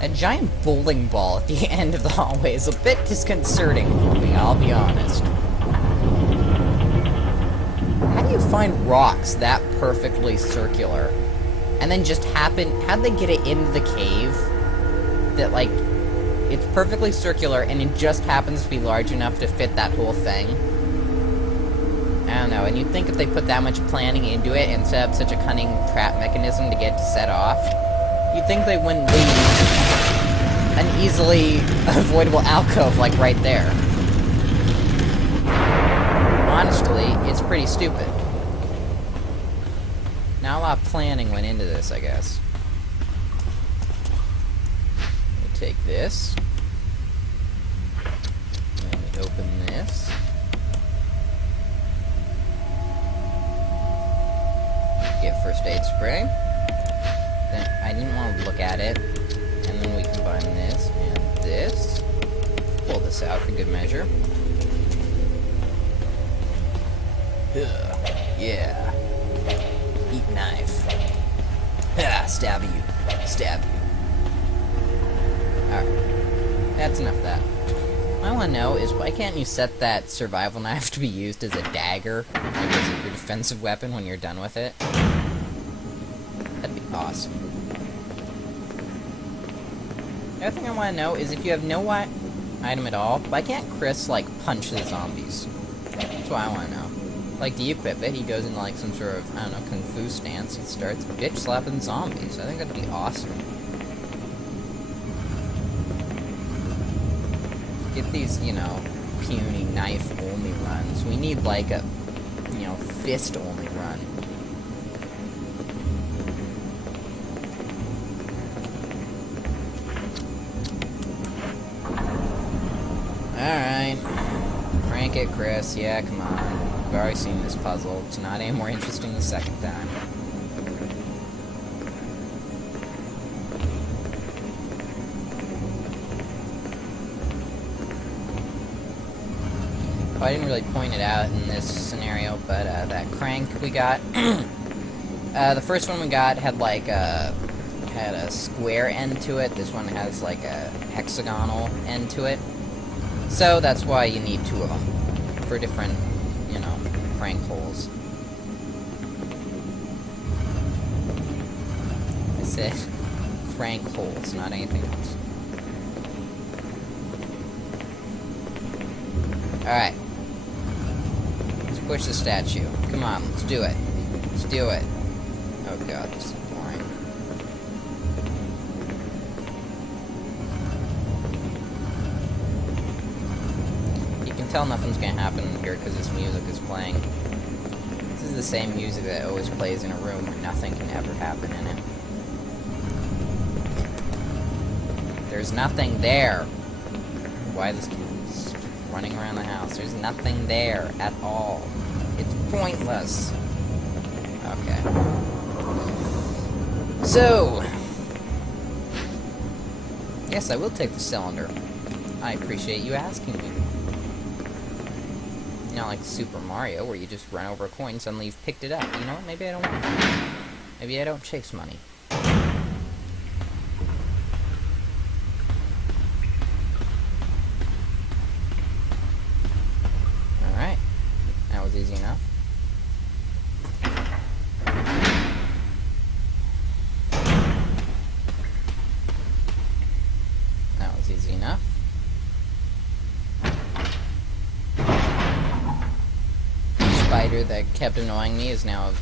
A giant bowling ball at the end of the hallway is a bit disconcerting for me, I'll be honest. How do you find rocks that perfectly circular? And then just how'd they get it into the cave? That, like, it's perfectly circular and it just happens to be large enough to fit that whole thing? I don't know, and you'd think if they put that much planning into it and set up such a cunning trap mechanism to get it to set off, you'd think they wouldn't leave an easily avoidable alcove like right there. Honestly, it's pretty stupid. Now a lot of planning went into this, I guess. We take this. And we open this. Get first aid spray. Then I didn't want to look at it. And then we combine this and this. Pull this out for good measure. Yeah. Eat knife. Ha! Stab you. Stab you. Alright. That's enough of that. What I want to know is why can't you set that survival knife to be used as a dagger? Like as your defensive weapon when you're done with it? That'd be awesome. The other thing I want to know is if you have no item at all, why can't Chris, like, punch the zombies? That's what I want to know. Like, do you equip it? He goes into, like, some sort of, I don't know, kung fu stance. He starts bitch slapping zombies. I think that'd be awesome. Get these, you know, puny knife-only runs. We need, like, a, you know, fist-only run. Alright. Crank it, Chris. Yeah, come on. We've already seen this puzzle. It's not any more interesting the second time. Well, I didn't really point it out in this scenario, but that crank we got, the first one we got had like had a square end to it. This one has like a hexagonal end to it. So that's why you need two of them for different, you know, crank holes. I said crank holes, not anything else. Alright. Let's push the statue. Come on, let's do it. Let's do it. Oh god, this is boring. You can tell nothing's gonna happen here because this music is playing. This is the same music that always plays in a room where nothing can ever happen in it. There's nothing there. Why this kid's running around the house? There's nothing there at all. It's pointless. Okay. So, yes, I will take the cylinder. I appreciate you asking me. Not like Super Mario, where you just run over a coin and suddenly you've picked it up. You know what? Maybe I don't want it. Maybe I don't chase money. Alright. That was easy enough. That was easy enough. Spider that kept annoying me is now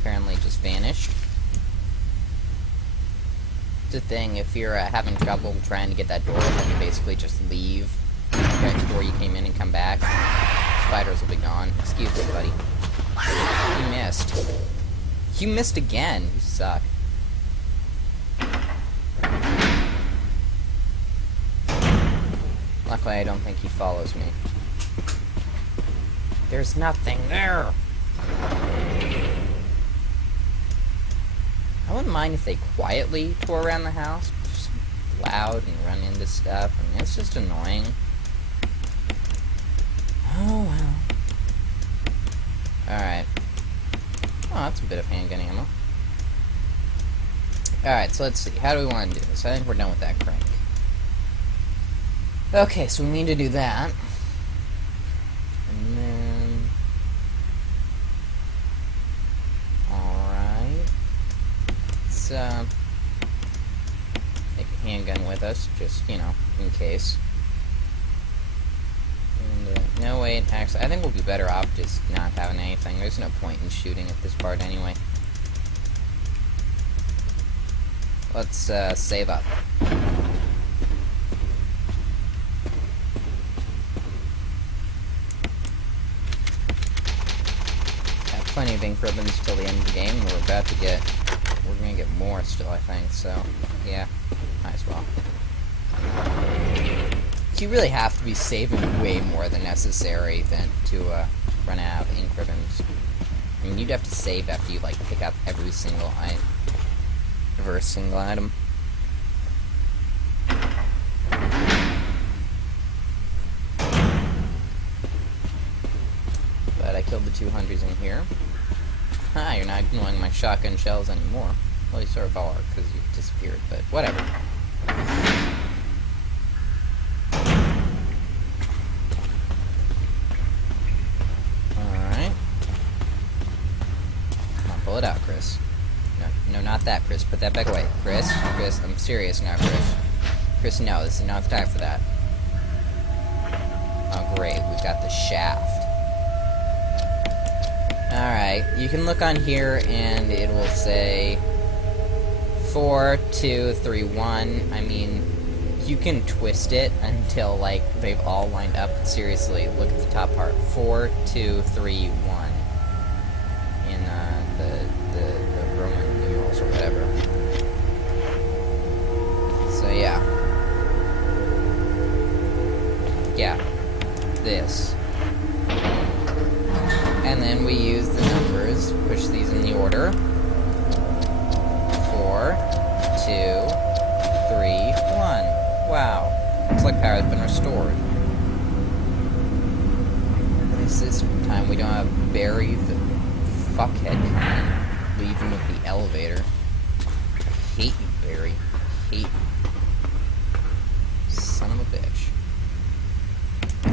apparently just vanished. It's a thing, if you're having trouble trying to get that door open, you basically just leave the door you came in and come back. Spiders will be gone. Excuse me, buddy. You missed. You missed again. You suck. Luckily, I don't think he follows me. There's nothing there! I wouldn't mind if they quietly tore around the house, just loud and run into stuff. I mean, it's just annoying. Oh well. Alright. Oh, that's a bit of handgun ammo. Alright, so let's see. How do we want to do this? I think we're done with that crank. Okay, so we need to do that. And then... Alright. Let's, take a handgun with us, just, you know, in case. And, no, wait, actually, I think we'll be better off just not having anything. There's no point in shooting at this part anyway. Let's, save up. Got plenty of ink ribbons till the end of the game. We're gonna get more still, I think, so, yeah, might as well. You really have to be saving way more than necessary than to, run out of ink ribbons. I mean, you'd have to save after you, like, pick up every single item. But I killed the 200s in here. Ha, you're not ignoring my shotgun shells anymore. Well, you sort of are, because you disappeared, but whatever. Alright. Come on, pull it out, Chris. No, not that, Chris. Put that back away. Chris, I'm serious now, Chris. Chris, no, this is not the time for that. Oh, great, we've got the shaft. Alright, you can look on here, and it will say 4, 2, 3, 1. I mean, you can twist it until, like, they've all lined up. Seriously, look at the top part. 4, 2, 3, 1. In, the Roman numerals or whatever. So, yeah. Yeah. This. And then we use the numbers, push these in the order. 4, 2, 3, 1. Wow. Looks like power has been restored. At least this time we don't have Barry the fuckhead coming, leaving with the elevator. I hate you, Barry. I hate you. Son of a bitch.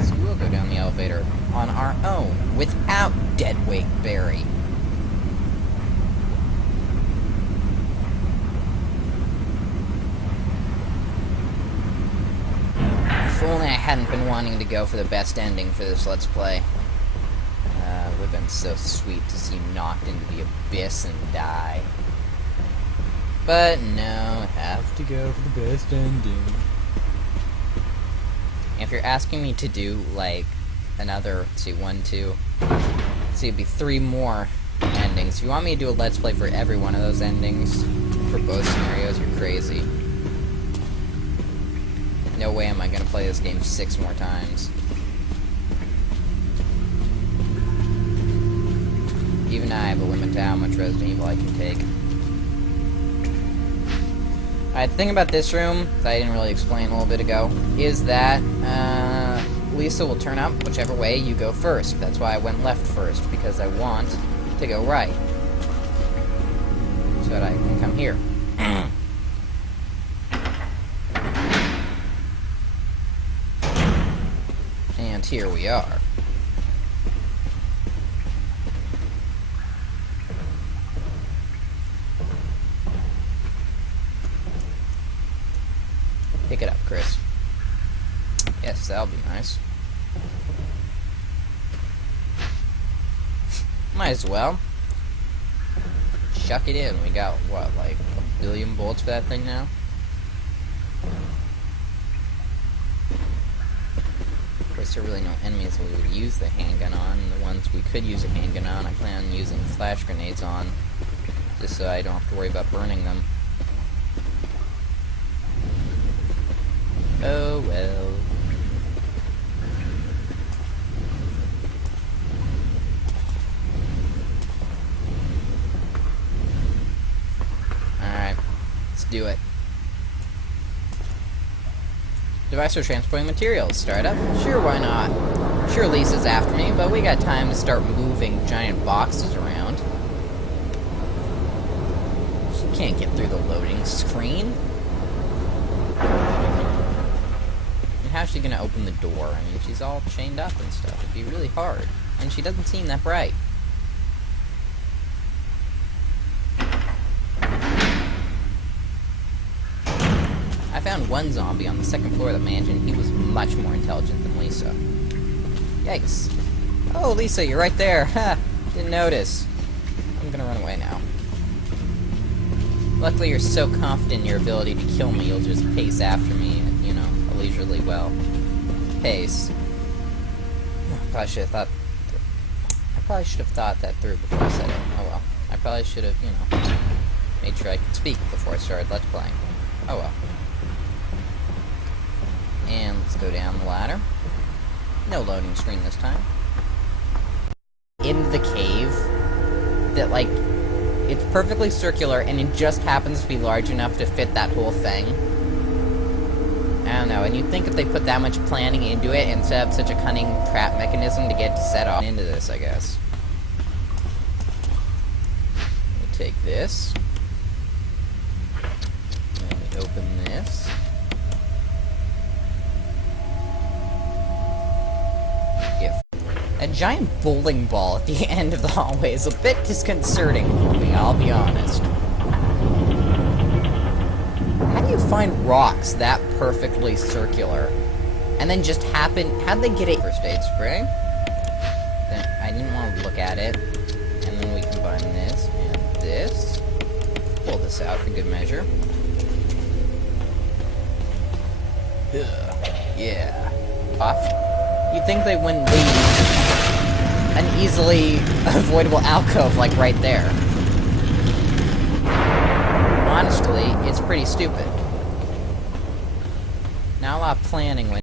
So we'll go down the elevator on our own, without deadweight Barry. If only I hadn't been wanting to go for the best ending for this Let's Play. It would have been so sweet to see you knocked into the abyss and die. But no, I have to go for the best ending. If you're asking me to do, like, another, let's see, 1, 2, so it'd be 3 more endings. If you want me to do a Let's Play for every one of those endings, for both scenarios, you're crazy. No way am I gonna play this game 6 more times. Even I have a limit to how much Resident Evil I can take. Alright, the thing about this room, that I didn't really explain a little bit ago, is that, Lisa will turn up whichever way you go first. That's why I went left first, because I want to go right. So that I can come here. And here we are. Pick it up, Chris. Yes, that'll be nice. Might as well. Chuck it in. We got, what, like, 1 billion bullets for that thing now? Of course, there are really no enemies that we would use the handgun on. And the ones we could use a handgun on, I plan on using flash grenades on. Just so I don't have to worry about burning them. Oh well. Alright, let's do it. Device for transporting materials. Start up? Sure, why not? Sure, Lisa's after me, but we got time to start moving giant boxes around. She can't get through the loading screen. And how's she gonna open the door? I mean, she's all chained up and stuff. It'd be really hard. And she doesn't seem that bright. I found one zombie on the second floor of the mansion. He was much more intelligent than Lisa. Yikes. Oh, Lisa, you're right there. Ha! Didn't notice. I'm gonna run away now. Luckily, you're so confident in your ability to kill me, you'll just pace after me at, you know, a leisurely pace. I probably should have thought that through before I said it. Oh well. I probably should have, you know, made sure I could speak before I started Let's Playing. Oh well. And let's go down the ladder. No loading screen this time. In the cave, that, like, it's perfectly circular, and it just happens to be large enough to fit that whole thing. I don't know, and you'd think if they put that much planning into it and set up such a cunning trap mechanism to get set off into this, I guess. We take this. And we open this. A giant bowling ball at the end of the hallway is a bit disconcerting for me, I'll be honest. How do you find rocks that perfectly circular? And then just how'd they get it? First aid spray. Then I didn't want to look at it. And then we combine this and this. Pull this out for good measure. Yeah. Off. You'd think they wouldn't leave an easily avoidable alcove like right there. Honestly, it's pretty stupid. Not a lot of planning went